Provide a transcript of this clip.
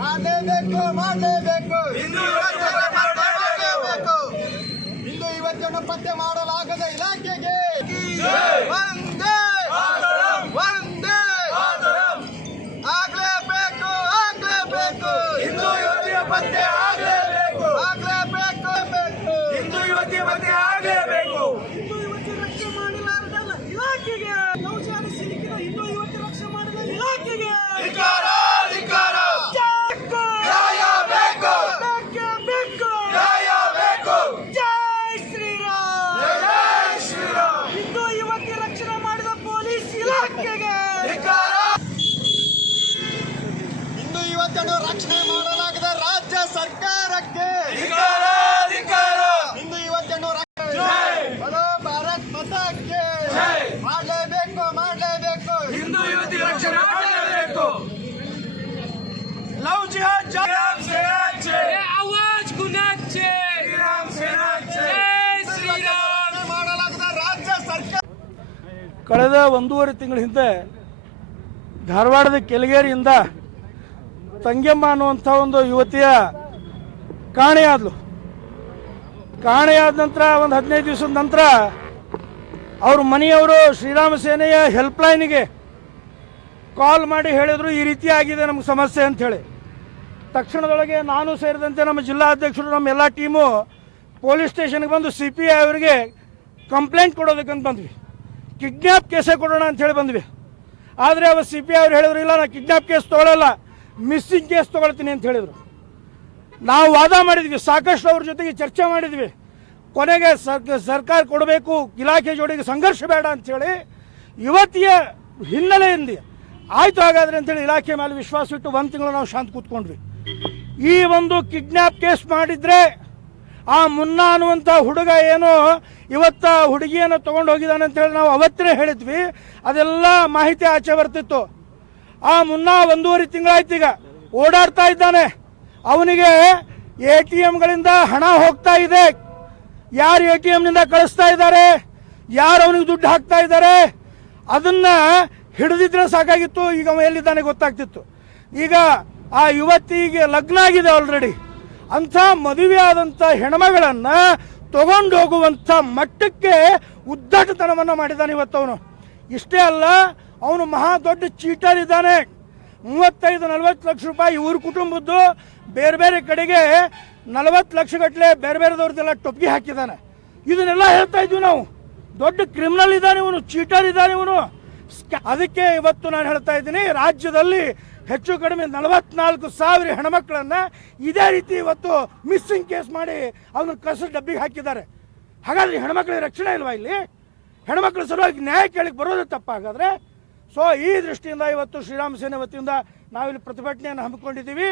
ಮಾಡಲೇಬೇಕು ಮಾಡಲೇಬೇಕು. ಹಿಂದೂ ಯುವತಿಯನ್ನು ಪತ್ತೆ ಮಾಡಲಾಗದ ಇಲಾಖೆಗೆ. ಒಂದೇ ಒಂದೇ ಆಗ್ಲೇಬೇಕು ಆಗ್ಲೇಬೇಕು. ಹಿಂದೂ ಯುವತಿಯ ಪತ್ತೆ ಆಗಲೇಬೇಕು. ಆಗ್ಲೇಬೇಕು ಬೇಕು ಹಿಂದೂ ಯುವತಿ ಪತ್ತೆ ಆಗಲೇಬೇಕು ಹಿಂದೂ ಯುವತಿ ರಕ್ಷಣೆ ಮಾಡಲಾರದ ಇಲಾಖೆಗೆ ನೌಜಾನ ಸಿಲುಕಿದ ಹಿಂದೂ ಯುವತಿ ರಕ್ಷಣೆ ಮಾಡಿದ ಇಲಾಖೆಗೆ ಧಿಕ್ಕಾರ ಧಿಕ್ಕಾರ ಬೇಕು, ನ್ಯಾಯ ಬೇಕು ಬೇಕೇ ಬೇಕು ನ್ಯಾಯ ಬೇಕು ಜೈ ಶ್ರೀರಾಮ್ ಜೈ ಶ್ರೀರಾಮ್ ಹಿಂದೂ ಯುವತಿ ರಕ್ಷಣೆ ಮಾಡಿದ ಪೊಲೀಸ್ ಇಲಾಖೆಗೆ ಧಿಕ್ಕಾರ ಜನತೆಯನ್ನು ರಕ್ಷಣೆ ಮಾಡಲಾಗದ ರಾಜ್ಯ ಸರ್ಕಾರಕ್ಕೆ. ಇಂದು ಯುವತಿಯನ್ನು ಭಾರತ್ ಮತಕ್ಕೆ. ಮಾಡಲೇಬೇಕು ಮಾಡಲೇಬೇಕು. ಹಿಂದೂ ಯುವತಿ ರಕ್ಷಣೆ ಮಾಡಲೇಬೇಕು. ಲವ್ ಜಿಹಾದ್ ಶ್ರೀರಾಮ್ ಸೇನಾಚೆ ಆವಾಜ್ ಗುನಾಚೆ ಶ್ರೀರಾಮ್ ಸೇನಾಚೆ ಶ್ರೀರಾಮ್ ಮಾಡಲಾಗದ ರಾಜ್ಯ ಸರ್ಕಾರ. ಕಳೆದ ಒಂದೂವರೆ ತಿಂಗಳ ಹಿಂದೆ ಧಾರವಾಡದ ಕೆಳಗೇರಿಯಿಂದ ತಂಗೆಮ್ಮ ಅನ್ನುವಂಥ ಒಂದು ಯುವತಿಯ ಕಾಣೆಯಾದ್ಲು. ಕಾಣೆಯಾದ ನಂತರ ಒಂದು ಹದಿನೈದು ದಿವಸದ ನಂತರ ಅವ್ರ ಮನೆಯವರು ಶ್ರೀರಾಮ ಸೇನೆಯ ಹೆಲ್ಪ್ಲೈನಿಗೆ ಕಾಲ್ ಮಾಡಿ ಹೇಳಿದ್ರು, ಈ ರೀತಿ ಆಗಿದೆ ನಮ್ಗೆ ಸಮಸ್ಯೆ ಅಂತ ಹೇಳಿ. ತಕ್ಷಣದೊಳಗೆ ನಾನು ಸೇರಿದಂತೆ ನಮ್ಮ ಜಿಲ್ಲಾಧ್ಯಕ್ಷರು ನಮ್ಮ ಎಲ್ಲ ಟೀಮು ಪೊಲೀಸ್ ಸ್ಟೇಷನ್ಗೆ ಬಂದು ಸಿ ಪಿ ಐ ಅವರಿಗೆ ಕಂಪ್ಲೇಂಟ್ ಕೊಡೋದಕ್ಕಂತ ಬಂದ್ವಿ. ಕಿಡ್ನ್ಯಾಪ್ ಕೇಸೇ ಕೊಡೋಣ ಹೇಳಿ ಬಂದ್ವಿ. ಆದರೆ ಅವ ಸಿ ಪಿ ಐ ಅವ್ರು ಹೇಳಿದ್ರು, ಇಲ್ಲ, ನಾ ಕಿಡ್ನ್ಯಾಪ್ ಕೇಸ್ ತೊಗೊಳಲ್ಲ. ಮಿಸ್ಸಿಂಗ್ ಕೇಸ್ ತೊಗೊಳ್ತೀನಿ ಅಂತ ಹೇಳಿದರು. ನಾವು ವಾದ ಮಾಡಿದ್ವಿ, ಸಾಕಷ್ಟು ಅವ್ರ ಜೊತೆಗೆ ಚರ್ಚೆ ಮಾಡಿದ್ವಿ. ಕೊನೆಗೆ ಸರ್ಕ ಸರ್ಕಾರ ಕೊಡಬೇಕು, ಇಲಾಖೆ ಜೋಡಿಗೆ ಸಂಘರ್ಷ ಬೇಡ ಅಂಥೇಳಿ ಯುವತಿಯ ಹಿನ್ನೆಲೆಯಿಂದ ಆಯಿತು ಹಾಗಾದರೆ ಅಂತೇಳಿ ಇಲಾಖೆ ಮೇಲೆ ವಿಶ್ವಾಸ ಇಟ್ಟು ಒಂದು ತಿಂಗಳು ನಾವು ಶಾಂತ ಕೂತ್ಕೊಂಡ್ವಿ. ಈ ಒಂದು ಕಿಡ್ನ್ಯಾಪ್ ಕೇಸ್ ಮಾಡಿದರೆ ಆ ಮುನ್ನ ಅನ್ನುವಂಥ ಹುಡುಗ ಏನೋ ಇವತ್ತ ಹುಡುಗಿಯನ್ನು ತೊಗೊಂಡು ಹೋಗಿದ್ದಾನೆ ಅಂತೇಳಿ ನಾವು ಅವತ್ತೇ ಹೇಳಿದ್ವಿ. ಅದೆಲ್ಲ ಮಾಹಿತಿ ಆಚೆ ಬರ್ತಿತ್ತು. ಆ ಮುನ್ನ ಒಂದೂವರೆ ಈಗ. ಓಡಾಡ್ತಾ ಇದ್ದಾನೆ. ಅವನಿಗೆ ಎ ಟಿ ಎಮ್ಗಳಿಂದ ಹಣ ಹೋಗ್ತಾ ಇದೆ. ಯಾರು ಎ ಟಿ ಎಮ್ನಿಂದ ಕಳಿಸ್ತಾ ಇದ್ದಾರೆ? ಯಾರು ಅವನಿಗೆ ದುಡ್ಡು ಹಾಕ್ತಾ ಇದ್ದಾರೆ? ಅದನ್ನ ಹಿಡಿದಿದ್ರೆ ಸಾಕಾಗಿತ್ತು. ಈಗ ಅವ ಎಲ್ಲಿದ್ದಾನೆ ಗೊತ್ತಾಗ್ತಿತ್ತು. ಈಗ ಆ ಯುವತಿಗೆ ಲಗ್ನ ಆಗಿದೆ ಆಲ್ರೆಡಿ ಅಂಥ ಮದುವೆ ಆದಂಥ ಹೆಣ್ಮಗಳನ್ನ ತಗೊಂಡೋಗುವಂಥ ಮಟ್ಟಕ್ಕೆ ಉದ್ದಟತನವನ್ನು ಮಾಡಿದ್ದಾನೆ ಅವನು. ಇಷ್ಟೇ ಅಲ್ಲ ಅವನು ಮಹಾ ದೊಡ್ಡ ಚೀಟರ್ ಇದ್ದಾನೆ. ಮೂವತ್ತೈದು, ನಲವತ್ತು ಲಕ್ಷ ರೂಪಾಯಿ ಇವ್ರ ಕುಟುಂಬದ್ದು. ಬೇರೆ ಬೇರೆ ಕಡೆಗೆ ನಲವತ್ತು ಲಕ್ಷ ಗಟ್ಟಲೆ ಬೇರೆ ಬೇರೆದವ್ರದ್ದೆಲ್ಲ ಟೊಪ್ಪಿ ಹಾಕಿದ್ದಾನೆ. ಇದನ್ನೆಲ್ಲ ಹೇಳ್ತಾ ಇದ್ವಿ ನಾವು. ದೊಡ್ಡ ಕ್ರಿಮಿನಲ್ ಇದ್ದಾನೆ ಇವನು ಚೀಟರ್ ಇದ್ದಾನೆ ಇವನು. ಅದಕ್ಕೆ ಇವತ್ತು ನಾನು ಹೇಳ್ತಾ ಇದ್ದೀನಿ, ರಾಜ್ಯದಲ್ಲಿ ಹೆಚ್ಚು ಕಡಿಮೆ ನಲವತ್ನಾಲ್ಕು ಸಾವಿರ ಹೆಣ್ಮಕ್ಳನ್ನ ಇದೇ ರೀತಿ ಇವತ್ತು ಮಿಸ್ಸಿಂಗ್ ಕೇಸ್ ಮಾಡಿ ಅವನ ಕಸ ಡಬ್ಬಿಗೆ ಹಾಕಿದ್ದಾರೆ. ಹಾಗಾದ್ರೆ ಹೆಣ್ಮಕ್ಳಿಗೆ ರಕ್ಷಣೆ ಇಲ್ವಾ ಇಲ್ಲಿ? ಹೆಣ್ಮಕ್ಳ ಸಲುವಾಗಿ ನ್ಯಾಯ ಕೇಳಕ್ಕೆ ಬರೋದು ತಪ್ಪ ಹಾಗಾದ್ರೆ ಸೊ ಈ ದೃಷ್ಟಿಯಿಂದ ಇವತ್ತು ಶ್ರೀರಾಮ ಸೇನೆ ವತಿಯಿಂದ ನಾವಿಲ್ಲಿ ಪ್ರತಿಭಟನೆಯನ್ನು ಹಮ್ಮಿಕೊಂಡಿದ್ದೀವಿ.